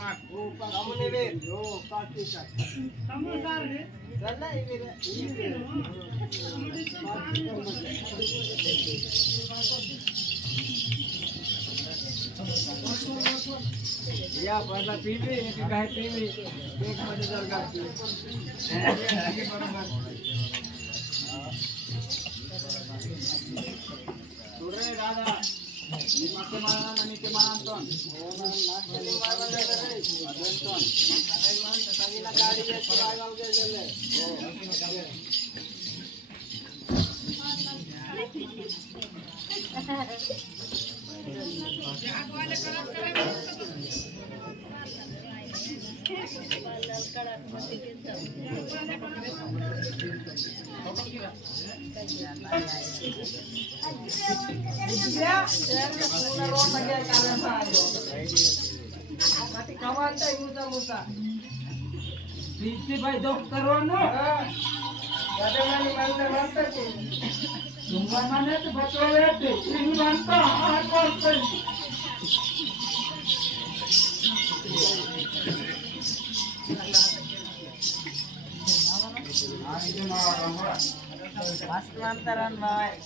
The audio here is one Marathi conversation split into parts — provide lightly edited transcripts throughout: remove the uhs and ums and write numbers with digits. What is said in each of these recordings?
kamu nih Bir, yo pasti kan. Kamu sar nih. Sana ini. Iya, pada TV, ini kayak TV. Ini pada jargon. Sore dadah. Ini pakai mana nih ke Manton? Oh, ini mana dari? Manton. Ada mana? Tadi nak gaड़ी में चलाओ के चले. Kawan teh musa-musa. Bisi bae dokter wano. Ada mana tu. Jumlah mana tu betul itu. Ini bantah apa pun. Mas lantaran baik.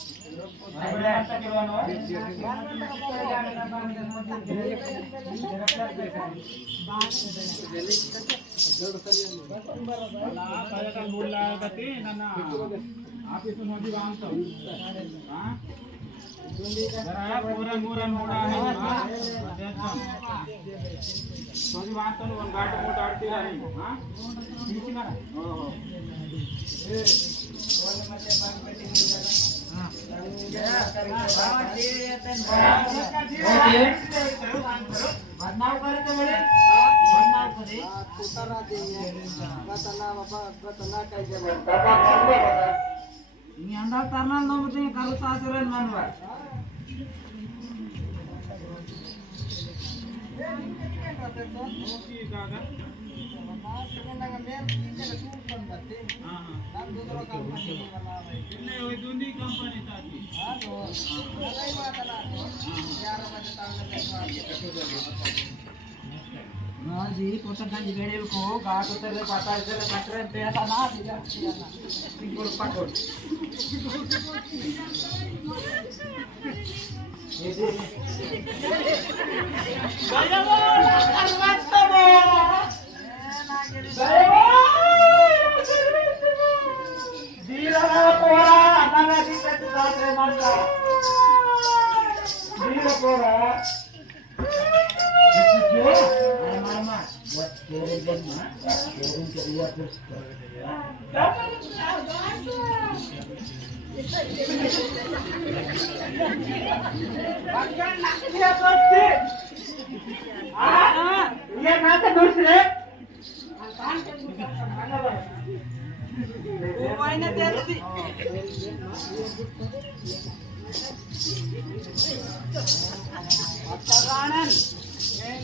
saya kan bola tadi nana api semua dibantu जरा पूरा पूरा मोड़ा है सोनी बात तो वन गाट मोटा आरती रही हां ठीक ना हो ए वन मते बाग बेटी हां बदनाव करे तो बड़े बदनाव करे पुतरा दे बतना बाबा बतना काय जले ini anda karena nomornya kalau sasaran manwa हाँ जी पोता का जिगड़े को गाट उतर पाता इधर कटरे पैसा ना दिया ना बिल्कुल पटोल ये दे गया करवाता बो दीरा पोरा नाना की साथे मानता दीरा पोरा buat turun mah turun ke luar terus dia pasti dia kata dusre mainnya dia tadi Kanan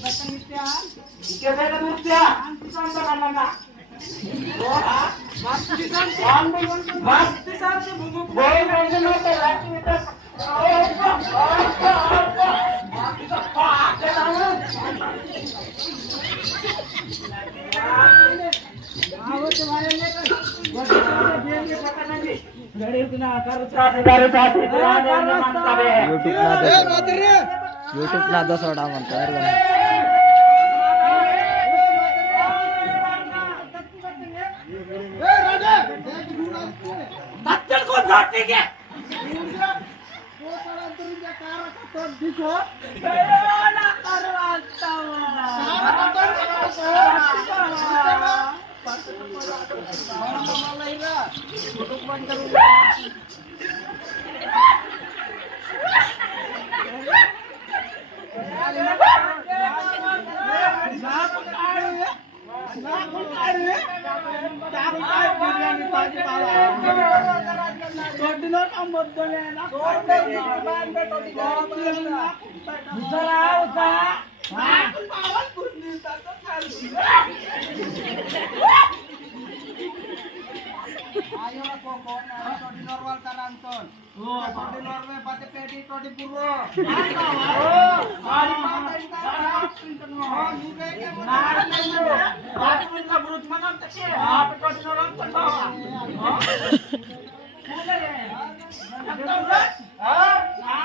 batang istihan ike beda musya antisan banana mas pisan bumbu boy rendno te aktivitas YouTube na 10 orang mantar Tattal ko dhoti ke ayo lah pokoknya di normal taranton. Oh, Todi norme pati pedi todi puro. Oh, Bari pata inta. Oh, nuke ke mo. Aku minta burut mana tadi? Apa kau di orang terbawa? Oh, ada ya? Ada beras? Ah,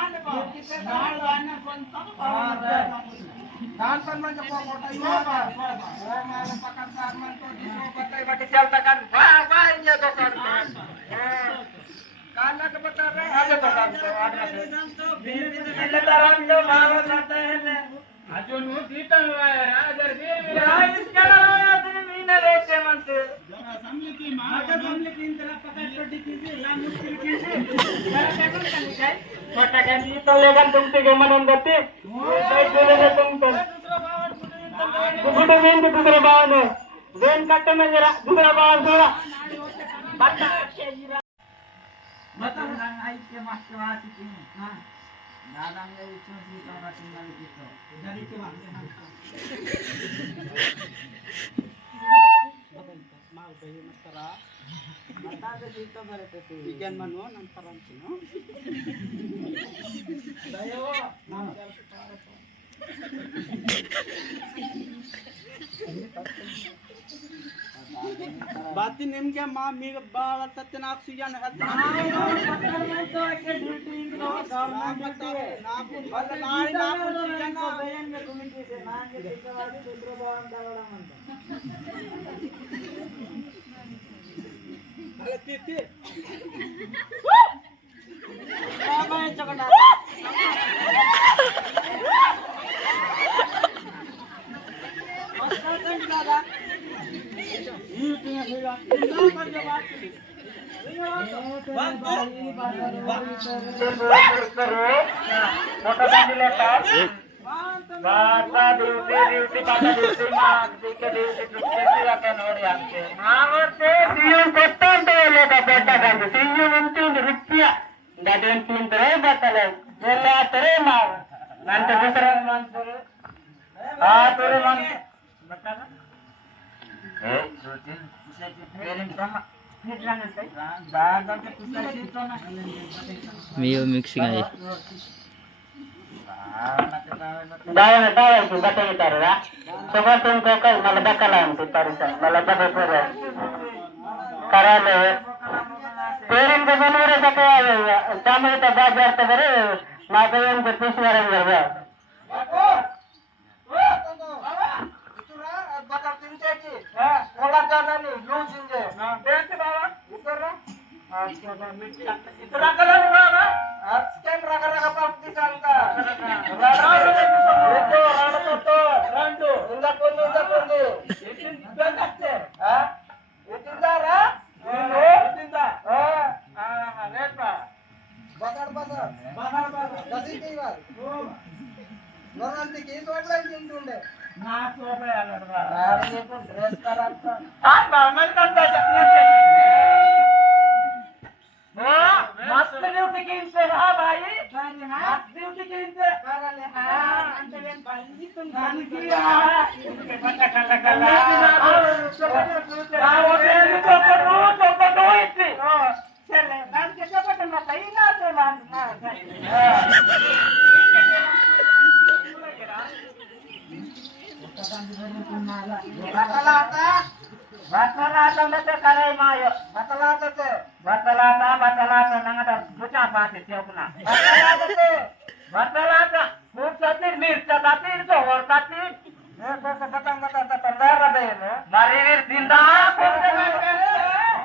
ada pak. Ada anak kontak. Dahan pan man ko kota ino ba. Oh, mga pakan sarman to di so patay bati saltakan. Ba niya to sar. Kana ke betar ada to kan to ada. Taran do bawa nata है अजून होतीता अगर राईस केला तुम्ही मीना रेचे म्हणते. समजली की माझ्या समले की इंतरा पकड पट्टी कीजिए ला मुश्किल कीजिए. छोटा कैंडी तो लेगन तुमसे के मन अंदरते सही बोले तुम तो गुड वेन दूसरे बावन वेन कट्टे में जरा दूसरा बावन थोड़ा बता बता आई के मास्टर आती थी. हां दादा ने इच्छा थी तो रखने वाली थी तो इधर ही के मांगते हैं. माल भाई मस्तरा बता दे जी तो मेरे पे विज्ञान मनो नंतरन नो दयो हां बाती नेमक्या मा मी बाळा तत्ना ऑक्सिजन हत्ता तो के ड्यूटी नो गवर्नमेंट ना बल नाळी ना ऑक्सिजन को बयन में कमिटी से ना के दिकवादी दूसरा बावन दावड़ा म्हणता. अरे तीती बाबा चकटा मस्त कंट दादा मोटा बांधी लेतात बाता ड्यूटी बाता ड्यूटी मागती के ड्यूटी ड्यूटी आके नोडी आके आवते सीएम ಕೊಟ್ಟಂತೆ ಲೇಕ ಕೊಟ್ಟಂತ सीएम ಅಂತಿಂದ ರೂಪಾಯಿ ಗಡನ್ ತಿಂತರೆ ಬತ್ತಲೆ ಎಲ್ಲ ತರ ಮಾವ ನಂತ दूसरा ಮಂತರೆ ಆ ತರ ಮಂತ ಬತ್ತನ ए ड्यूटी पेरेंट sama निकलाने से बागा के पुसाची तो ना Mayo mixing ay. Dahil itu baca gitar ya. Coba tunggu kau malah bakalan di parisan malah pada sore. Karena perin ke mana mereka kaya kami kita belajar terus maka yang betul orang berbuat. bakar tinjaki. Olah jalan ni losing je. Berarti bawa ukurlah. Itu rakalan berapa? Scan raga-raga pasti sangka. Itu rakato randu. Indah pundi. Itu berapa? Hah? Itu dara? Itu dah. Lepa. Bakar. Kasih kiwar. Nanti kisu apa yang tunde? Nah, coba ya lorba. Hari itu dress karanta. Apa? Mana baca? मस्त ड्यूटी किनसे हा भाई मस्त ड्यूटी किनसे Karale ha. अंते बेन पानी तुम खाने किया उनके बच्चा कल्ला कल्ला आओ बेन तो करो इतनी चले नाम के सब तो मत ही ना तो नाम ना Batalata mete karai mayo. Batalata tu. Batalata nangada buca pati siapuna. Batalata. Mursatir mirca tatir to hor tatir. Batang darah deh no. Marir tinda.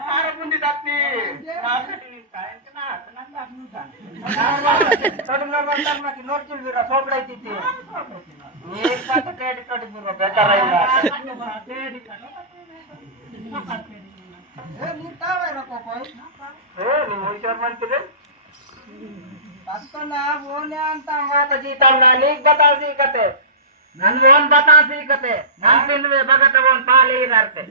Harap pun didati. Kain kena tenang muda. Tadi nggak lagi norcil juga soblay titi. Ini satu kredit buru better aja. Ini tahu ya kokoi. Ni muncul mantul. Patto na phone antang mata Jitam nanik batasi kate. Nan won batasi kate. Nan pinwe bagat won pale irarte.